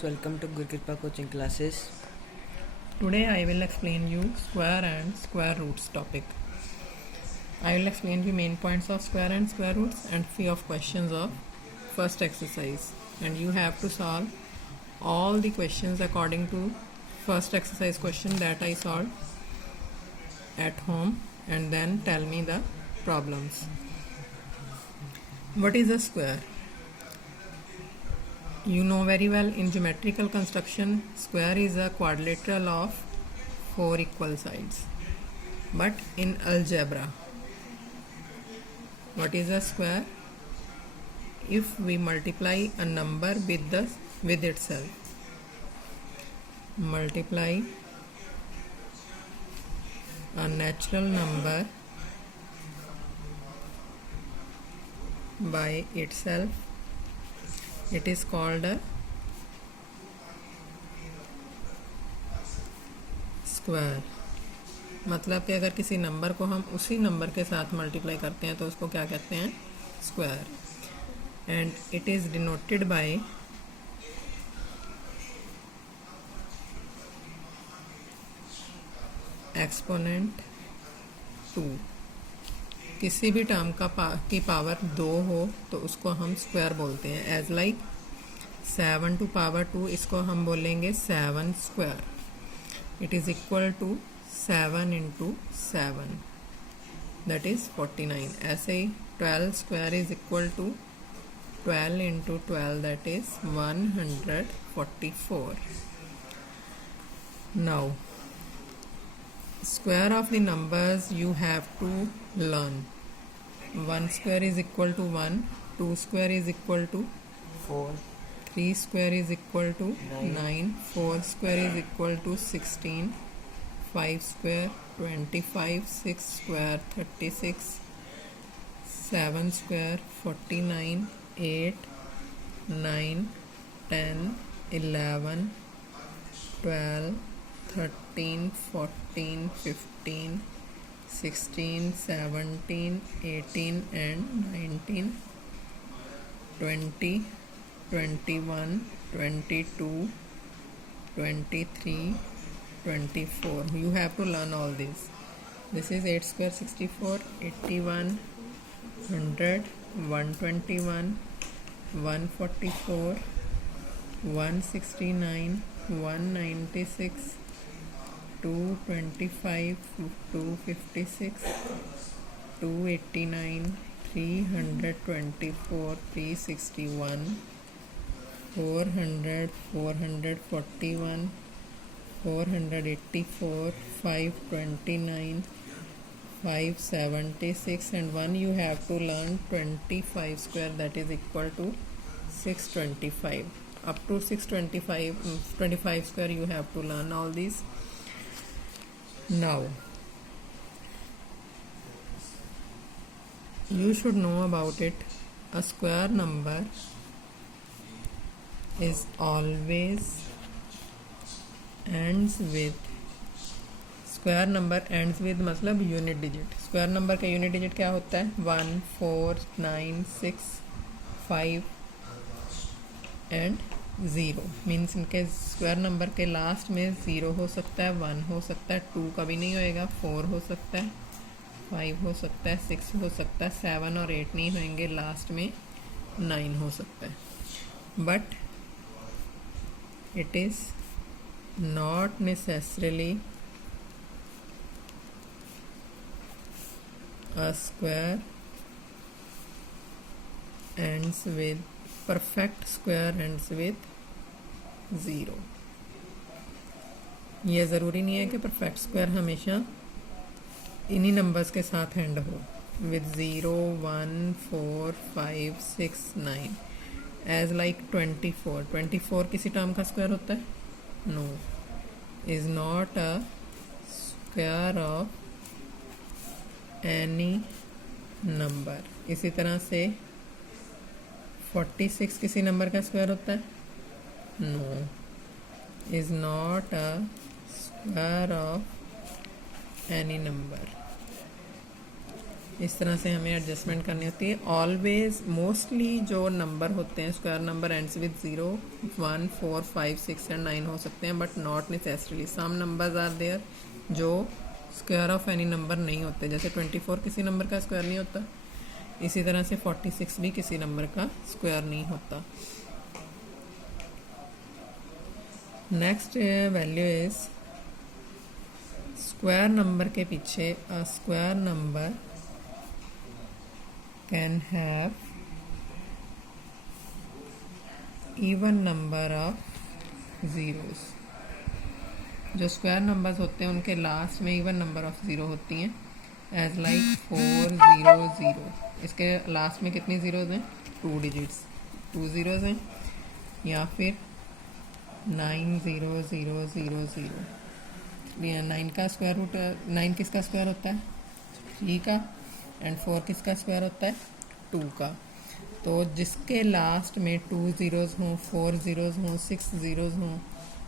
Welcome to Gurkirpa coaching classes. Today I will explain you square and square roots topic. I will explain you main points of square and square roots and few of questions of first exercise, and you have to solve all the questions according to first exercise question that I solved at home, and then tell me the problems. What is a square? You know very well, in geometrical construction, square is a quadrilateral of 4 equal sides. But in algebra, what is a square? If we multiply a number with itself, multiply a natural number by itself, it is called a square. मतलब कि अगर किसी number को हम उसी number के साथ multiply करते हैं तो उसको क्या कहते हैं? Square. And it is denoted by exponent 2. किसी भी टर्म की पावर 2 हो तो उसको हम स्क्वायर बोलते हैं. एज लाइक 7 टू पावर 2, इसको हम बोलेंगे 7 square. It is equal to 7 into 7, that is 49. ऐसे ही 12 square is equal to 12 into 12, that is 144. Now square of the numbers you have to learn. 1 square is equal to 1, 2 square is equal to 4, 3 square is equal to 9, 4 square is equal to 16, 5 square 25, 6 square 36, 7 square 49, 8, 9, 10, 11, 12, 13, 14, 15, 16, 17, 18 and 19, 20, 21, 22, 23, 24. You have to learn all these. This is 8 square 64, 81, 100, 121, 144, 169, 196, 225, 256, 289, 324, 361, 400, 441, 484, 529, 576, and 1 you have to learn 25 square, that is equal to 625. Up to 25 square you have to learn all these. Now you should know about it. A square number is always ends with, square number ends with मतलब unit digit. Square number का unit digit क्या होता है? 1, 4, 9, 6, 5 and 0. Means इनके square number के last में 0 हो सकता है, 1 हो सकता है, 2 कभी नहीं होएगा, 4 हो सकता है, 5 हो सकता है, 6 हो सकता है, 7 और 8 नहीं होंगे, लास्ट में 9 हो सकता है. But it is not necessarily a square ends with, perfect square ends with 0. ये ज़रूरी नहीं है कि परफेक्ट स्क्वायर हमेशा इन्हीं नंबर्स के साथ एंड हो, with 0, 1, 4, 5, 6, 9. As like 24. 24 किसी टर्म का स्क्वायर होता है? No, is not a square of any number. इसी तरह से 46 किसी नंबर का स्क्वायर होता है? No, is not a square of any number. इस तरह से हमें एडजस्टमेंट करनी होती है। ऑलवेज मोस्टली जो नंबर होते हैं square number ends with 0, 1, 4, 5, 6 and 9 हो सकते हैं, but not necessarily. Some numbers are there जो स्क्वायर ऑफ एनी नंबर नहीं होते, जैसे 24 किसी नंबर का स्क्वायर नहीं होता, इसी तरह से 46 भी किसी नंबर का स्क्वायर नहीं होता। Next value is square number के पीछे a square number can have even number of zeros. जो स्क्वायर नंबर्स होते हैं उनके लास्ट में इवन नंबर ऑफ ज़ीरो होती हैं, एज लाइक 4, 0, 0। इसके लास्ट में कितनी ज़ीरोज़ हैं? 2 डिजिट्स, 2 ज़ीरोज़ हैं। या फिर 9, 0, 0, 0, 0। 9 का स्क्वायर रूट 9 किसका स्क्वायर होता है? 3 का। एंड 4 किसका स्क्वायर होता है? 2 का। तो जिसके लास्ट में 2 ज़ीरोज़ हों, 4 ज़ीरोज़ हों, 6 ज़ीरोज़ हों,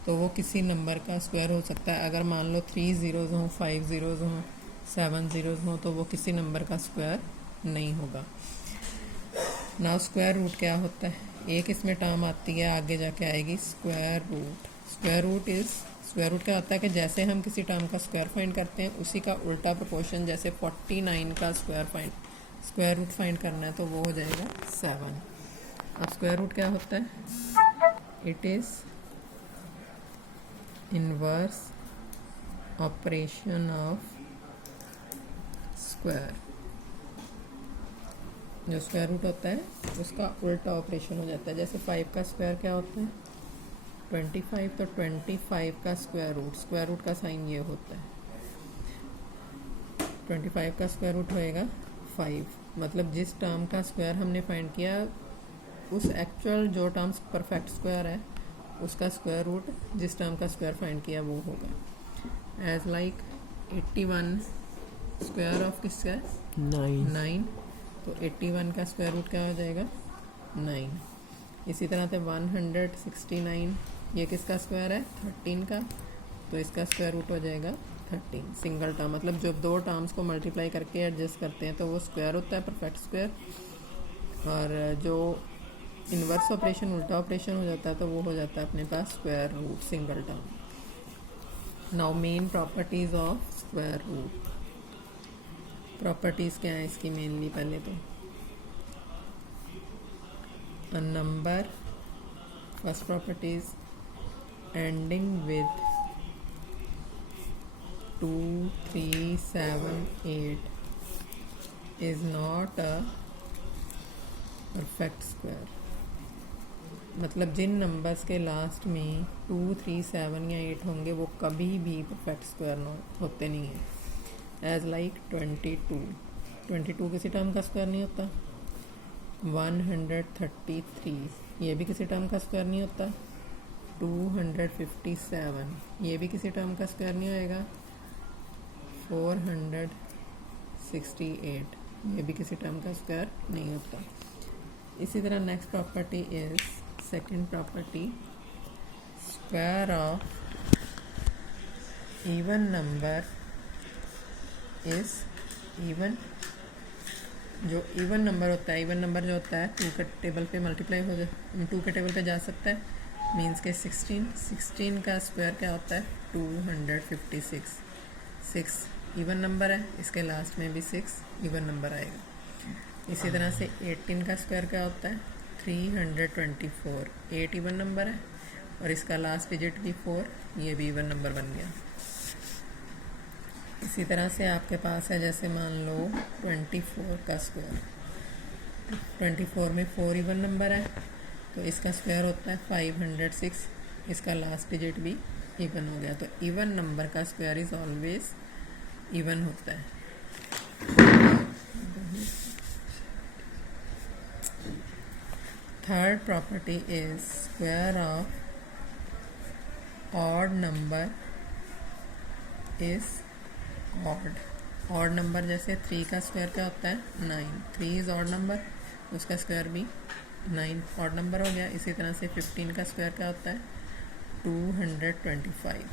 तो वो किसी नंबर का स्क्वायर हो सकता है। अगर मान लो 3 ज़ीरोज़ हों, 5 ज़ीरोज़ हों, 7 ज़ीरोज़ हों, तो वो किसी नंबर का स्क्वायर नहीं होगा। नाउ स्क्वायर रूट क्या होता है? एक इसमें टर्म आती है, आगे जाके आएगी स्क्वायर रूट। स्क्वायर रूट क्या होता है कि जैसे हम किसी टर्म का स्क्वायर फाइंड करते हैं उसी का उल्टा प्रोपोर्शन, जैसे 49 का स्क्वायर रूट फाइंड करना है तो वो हो जाएगा 7। अब स्क्वायर रूट क्या होता है? It is inverse operation of square. जो स्क्वायर रूट होता है उसका उल्टा ऑपरेशन हो जाता है। जैसे 5 का स्क्वायर क्या होता है? 25। तो 25 का स्क्वायर रूट का साइन ये होता है। 25 का स्क्वायर रूट होएगा 5। मतलब जिस टर्म का स्क्वायर हमने फाइंड किया उस एक्चुअल जो टर्म परफेक्ट स्क्वायर है उसका स्क्वायर रूट जिस टर्म का स्क्वायर फाइंड किया वो होगा। एज लाइक 81 स्क्वायर ऑफ किसका है? 9। तो 81 का स्क्वायर रूट क्या हो जाएगा? 9। इसी तरह से 169 ये किसका स्क्वायर है? 13 का। तो इसका स्क्वायर रूट हो जाएगा 13। सिंगल टर्म, मतलब जब दो टर्म्स को मल्टीप्लाई करके एडजस्ट करते हैं तो वो स्क्वायर होता है, परफेक्ट स्क्वायर। और जो इन्वर्स ऑपरेशन, उल्टा ऑपरेशन हो जाता है, तो वो हो जाता है अपने पास square root, single term. Now main properties of square root. Properties क्या है इसकी? मेनली पहले तो a number, first property is ending with 2, 3, 7, 8 is not a perfect square। मतलब जिन नंबर्स के लास्ट में 2, 3, 7 या 8 होंगे वो कभी भी परफेक्ट स्क्वायर होते नहीं हैं। एज लाइक 22 किसी टर्म का स्क्वायर नहीं होता। 133 ये भी किसी टर्म का स्क्वायर नहीं होता। 257 ये भी किसी टर्म का स्क्वायर नहीं होएगा। 468 ये भी किसी टर्म का स्क्वायर नहीं होता। इसी तरह next property is second property, square of even number is even. जो इवन नंबर होता है, इवन नंबर जो होता है 2 के टेबल पे मल्टीप्लाई हो जाए, 2 के टेबल पे जा सकता है। मीन्स के 16 का स्क्वायर क्या होता है? 256। 6 इवन नंबर है, इसके लास्ट में भी 6 इवन नंबर आएगा। इसी तरह से 18 का स्क्वायर क्या होता है? 324। 8 इवन नंबर है और इसका लास्ट डिजिट भी 4, ये भी इवन नंबर बन गया। इसी तरह से आपके पास है, जैसे मान लो 24 का स्क्वायर, 24 में 4 इवन नंबर है तो इसका स्क्वायर होता है 506, इसका लास्ट डिजिट भी इवन हो गया। तो इवन नंबर का स्क्वायर इज ऑलवेज इवन होता है। Third property is square of odd number is odd number. जैसे 3 का स्क्वायर क्या होता है? 9। 3 इज ऑड नंबर, उसका स्क्वायर भी 9 ऑड नंबर हो गया। इसी तरह से 15 का स्क्वायर क्या होता है? 225।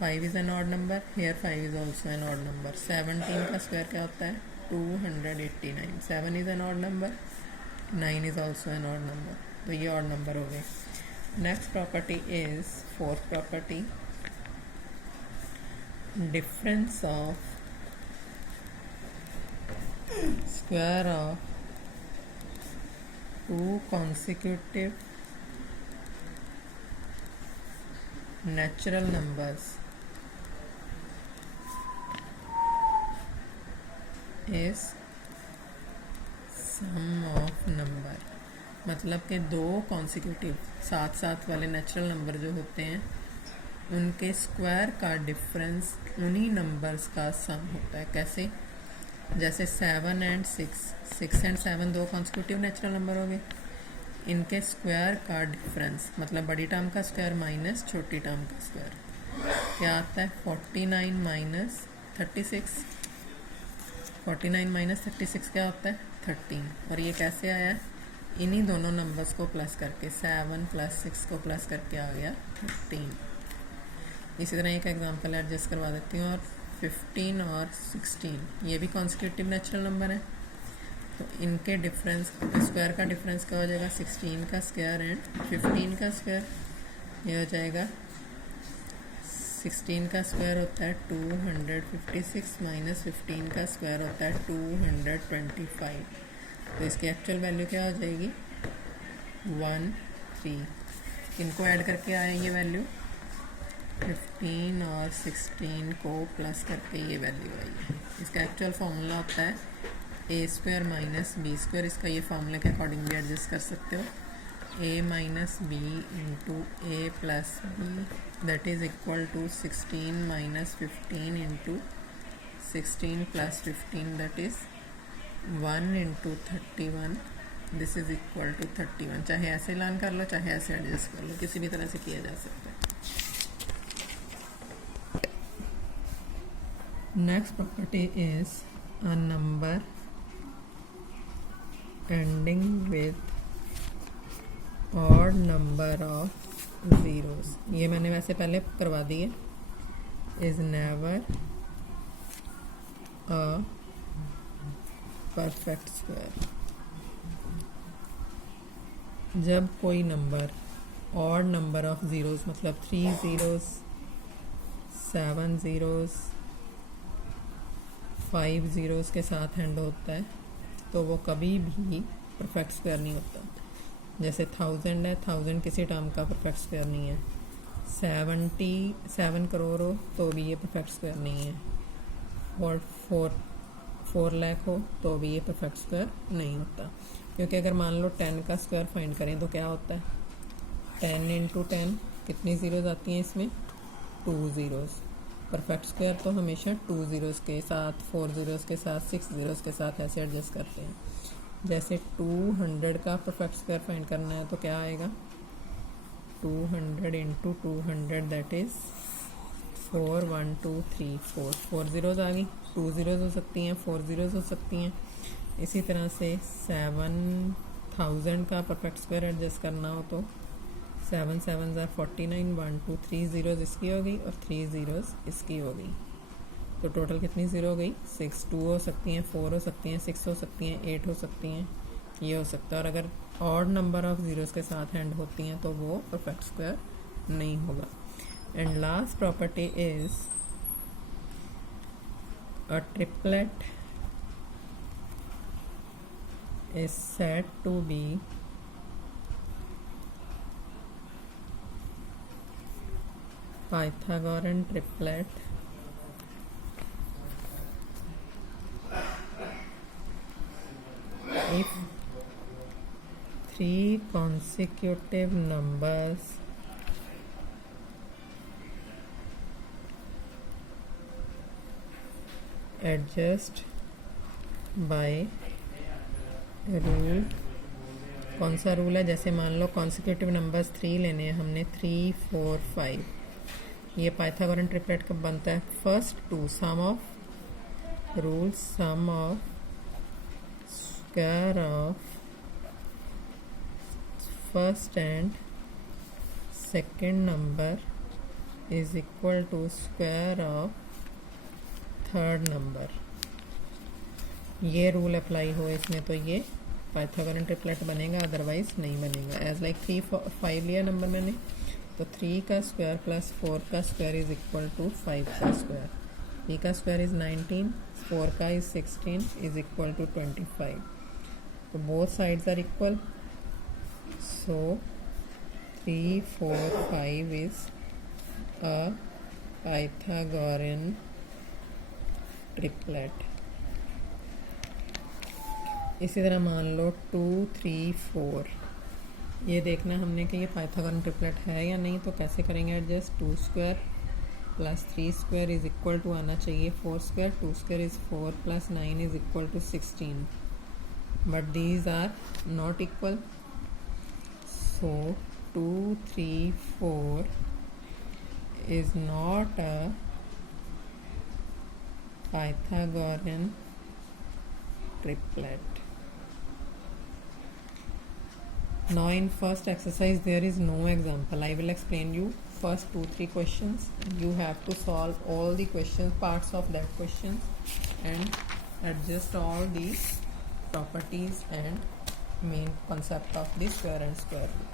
5 is an odd number, here 5 is also an odd number. 17 का स्क्वायर क्या होता है? 289. 7 is an odd number, 9 is also an odd number, तो ये odd number हो गए. Next property is fourth property, difference of square of two consecutive natural numbers is sum of number. मतलब कि दो कॉन्सिक्यूटिव साथ साथ वाले नेचुरल नंबर जो होते हैं उनके स्क्वायर का डिफरेंस उन्हीं नंबर्स का सम होता है. कैसे? जैसे 7 एंड 6, 6 एंड 7 दो कॉन्सिक्यूटिव नेचुरल नंबर हो गए. इनके स्क्वायर का डिफरेंस मतलब बड़ी टर्म का स्क्वायर माइनस छोटी टर्म का स्क्वायर क्या आता है? 49 माइनस 36. 49 माइनस 36 क्या होता है? 13. और ये कैसे आया है? इन्हीं दोनों नंबर्स को प्लस करके 7 प्लस 6 को प्लस करके आ गया 13. इसी तरह एक एग्जांपल एडजस्ट करवा देती हूँ. और 15 और 16 ये भी कॉन्सिक्यूटिव नेचुरल नंबर है, तो इनके डिफरेंस स्क्वायर का डिफरेंस क्या हो जाएगा? 16 का स्क्वायर एंड 15 का स्क्वायर. ये हो जाएगा 16 का स्क्वायर होता है 256 माइनस 15 का स्क्वायर होता है 225. तो इसकी एक्चुअल वैल्यू क्या हो जाएगी? 13. इनको ऐड करके आए ये वैल्यू 15 और 16 को प्लस करके ये वैल्यू आई है. इसका एक्चुअल फार्मूला होता है ए स्क्वायर माइनस बी स्क्वायर. इसका ये फार्मूला के अकॉर्डिंग भी एडजस्ट कर सकते हो. A minus B into A plus B that is equal to 16 minus 15 into 16 plus 15 that is 1 into 31. This is equal to 31. चाहे ऐसे लान कर लो चाहे ऐसे एडजस्ट कर लो, किसी भी तरह से किया जा सकता है. Next property is a number ending with odd number of zeros. ये मैंने वैसे पहले करवा दी है. is never a perfect square. जब कोई number odd number of zeros मतलब 3 zeros, 7 zeros, 5 zeros के साथ एंड होता है तो वो कभी भी परफेक्ट स्क्वायर नहीं होता. जैसे 1000 है, 1000 किसी टर्म का परफेक्ट स्क्वायर नहीं है. 77 करोड़ हो तो भी ये परफेक्ट स्क्वायर नहीं है. और 4 लाख हो तो भी ये परफेक्ट स्क्वायर नहीं होता. क्योंकि अगर मान लो 10 का स्क्वायर फाइंड करें तो क्या होता है? 10 इंटू 10 कितनी ज़ीरोज़ आती हैं इसमें? 2 ज़ीरोज़. परफेक्ट स्क्वायर तो हमेशा 2 ज़ीरोज़ के साथ, 4 ज़ीरोज़ के साथ, 6 ज़ीरोज़ के साथ ऐसे एडजस्ट करते हैं. जैसे 200 का परफेक्ट स्क्वायर फाइंड करना है तो क्या आएगा? 200 इंटू 200 दैट इज़ 4 1 2 3 4. 4 ज़ीरोज़ आ गई. 2 ज़ीरोज़ हो सकती हैं, 4 ज़ीरोज़ हो सकती हैं. इसी तरह से 7000 का परफेक्ट स्क्वायर एडजस्ट करना हो तो 7 7 49, 1 2 3 ज़ीरोज़ इसकी हो गई और 3 ज़ीरोज़ इसकी हो गई. तो टोटल कितनी ज़ीरो हो गई? 6. 2 हो सकती हैं, 4 हो सकती हैं, 6 हो सकती हैं, 8 हो सकती हैं, ये हो सकता है. और अगर ऑड नंबर ऑफ ज़ीरोज़ के साथ एंड होती हैं तो वो परफेक्ट स्क्वायर नहीं होगा. And last property is a triplet is said to be Pythagorean triplet if 3 consecutive numbers adjust by rule. कौन सा रूल है? जैसे मान लो कॉन्सिक्यूटिव नंबर्स 3 लेने हैं हमने, 3 4 5. ये पाइथागोरन ट्रिपलेट कब बनता है? First two sum of rule sum of square of first and second number is equal to square of third number. ये रूल अप्लाई हो इसमें तो ये पाइथागोरन ट्रिपलेट बनेगा, अदरवाइज नहीं बनेगा। एज लाइक 3 5 लिया नंबर मैंने, तो 3 का स्क्वायर प्लस 4 का स्क्वायर इज इक्वल टू 5 का स्क्वायर। 3 का स्क्वायर इज 19, 4 का इज 16 इज इक्वल टू 25। तो both sides are equal, so 3 4 5 is a Pythagorean triplet. इसी तरह मान लो 2 3 4, ये देखना हमने कि ये पाइथागोरन ट्रिपलेट है या नहीं। तो कैसे करेंगे adjust, 2 square plus 3 square is equal to आना चाहिए 4 square. 2 square is 4 plus 9 is equal to 16, but these are not equal, so 2 3 4 is not a Pythagorean triplet. Now in first exercise there is no example. I will explain you first 2-3 questions. You have to solve all the questions, parts of that questions, and adjust all the properties and main concept of the square and square root.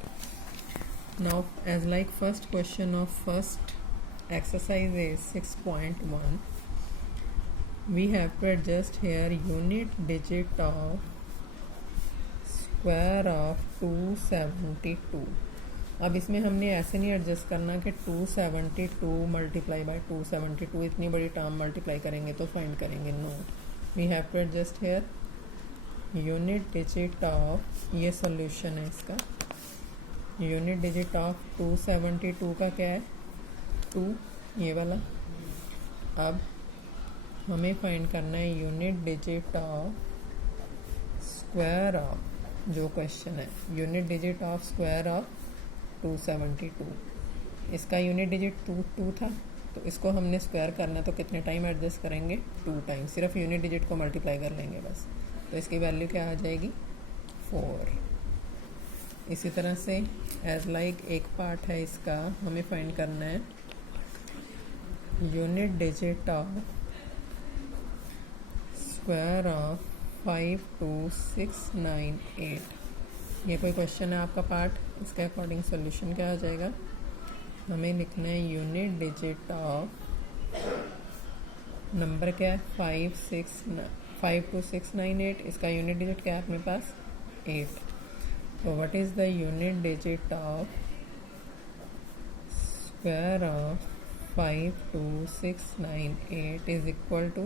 Now as like first question of first exercise is 6.1. we have to adjust here unit digit of square of 272. अब इसमें हमने ऐसे नहीं adjust करना कि 272 multiply by 272 इतनी बड़ी term multiply करेंगे तो फाइंड करेंगे, no, we have to adjust here unit digit of, ये सॉल्यूशन है इसका, यूनिट डिजिट ऑफ 272 का क्या है 2, ये वाला। अब हमें फाइंड करना है unit digit of square of, जो क्वेश्चन है unit digit of square of 272। इसका यूनिट डिजिट 2 था, तो इसको हमने स्क्वायर करना है तो कितने टाइम एडजस्ट करेंगे 2 टाइम, सिर्फ यूनिट डिजिट को मल्टीप्लाई कर लेंगे बस। तो इसकी वैल्यू क्या आ जाएगी 4। इसी तरह से एज लाइक एक पार्ट है इसका, हमें फाइंड करना है unit digit of square of 52698। ये कोई क्वेश्चन है आपका पार्ट, इसके अकॉर्डिंग सॉल्यूशन क्या आ जाएगा, हमें लिखना है यूनिट डिजिट ऑफ, नंबर क्या है 52698, इसका यूनिट डिजिट क्या है अपने पास 8। तो what is the unit digit of square of 52698 is equal to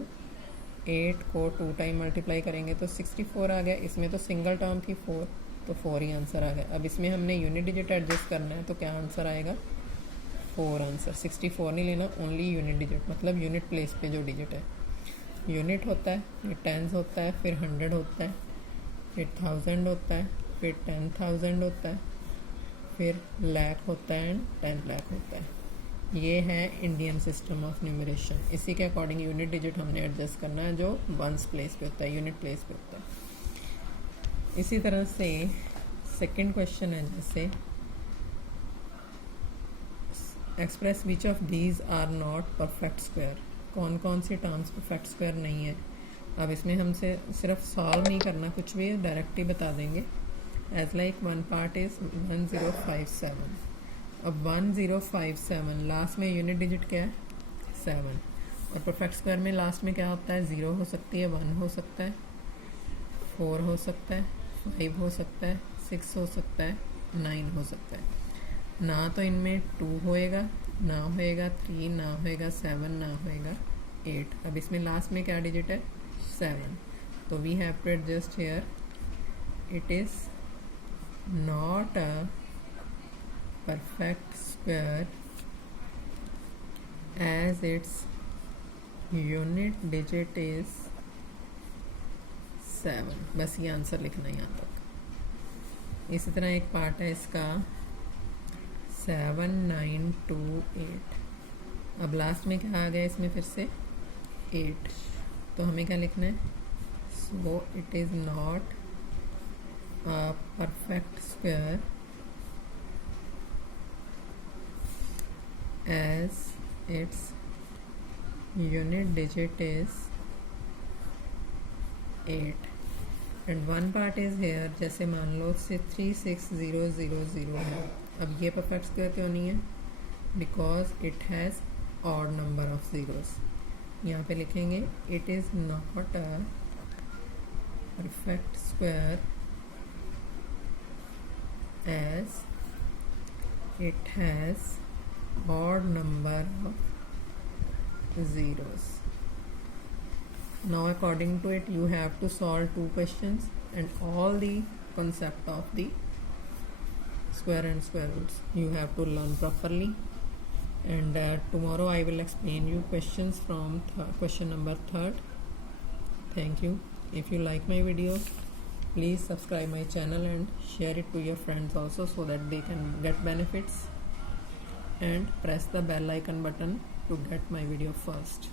8 को 2 टाइम मल्टीप्लाई करेंगे तो 64 आ गया। इसमें तो सिंगल टर्म थी 4, तो 4 ही आंसर आ गया। अब इसमें हमने यूनिट डिजिट एडजस्ट करना है, तो क्या आंसर आएगा 4 आंसर। 64 नहीं लेना, ओनली यूनिट डिजिट, मतलब यूनिट प्लेस पे जो डिजिट है। यूनिट होता है, फिर टेंस होता है, फिर 100 होता है, फिर 1000 होता है, फिर 10,000 होता है, फिर लाख होता है एंड 10 लाख होता है। ये है इंडियन सिस्टम ऑफ न्यूमरेशन। इसी के अकॉर्डिंग यूनिट डिजिट हमने एडजस्ट करना है, जो वंस प्लेस पे होता है, यूनिट प्लेस पे होता है। इसी तरह से सेकंड क्वेश्चन है, जैसे express which of these are not perfect square. कौन कौन सी टर्म्स परफेक्ट स्क्वायर नहीं है। अब इसमें हमसे सिर्फ सॉल्व नहीं करना कुछ भी, डायरेक्ट ही बता देंगे। As like one part is 1057। अब 1057 लास्ट में यूनिट डिजिट क्या है 7, और परफेक्ट स्क्वायर में लास्ट में क्या होता है 0 हो सकती है, 1 हो सकता है, 4 हो सकता है, 5 हो सकता है, 6 हो सकता है, 9 हो सकता है। ना तो इनमें 2 होएगा, ना होएगा 3, ना होएगा 7, ना होएगा 8। अब इसमें लास्ट में क्या डिजिट है 7, तो we have to adjust here it is not a perfect square as its unit digit is 7। बस ये आंसर लिखना है यहाँ तक। इसी तरह एक पार्ट है इसका 7928। अब लास्ट में क्या आ गया इसमें फिर से 8, तो हमें क्या लिखना है, so it is not a perfect square as its unit digit is 8 and one part is here, जैसे मान लो 36000 है। अब ये परफेक्ट स्क्वायर क्यों नहीं है? Because it has odd number of zeros. यहाँ पे लिखेंगे it is not a perfect square as it has odd number of zeros. Now according to it you have to solve two questions and all the concept of the square and square roots you have to learn properly, and tomorrow I will explain you questions from question number 3rd. Thank you. If you like my video, please subscribe my channel and share it to your friends also so that they can get benefits, and press the bell icon button to get my video first.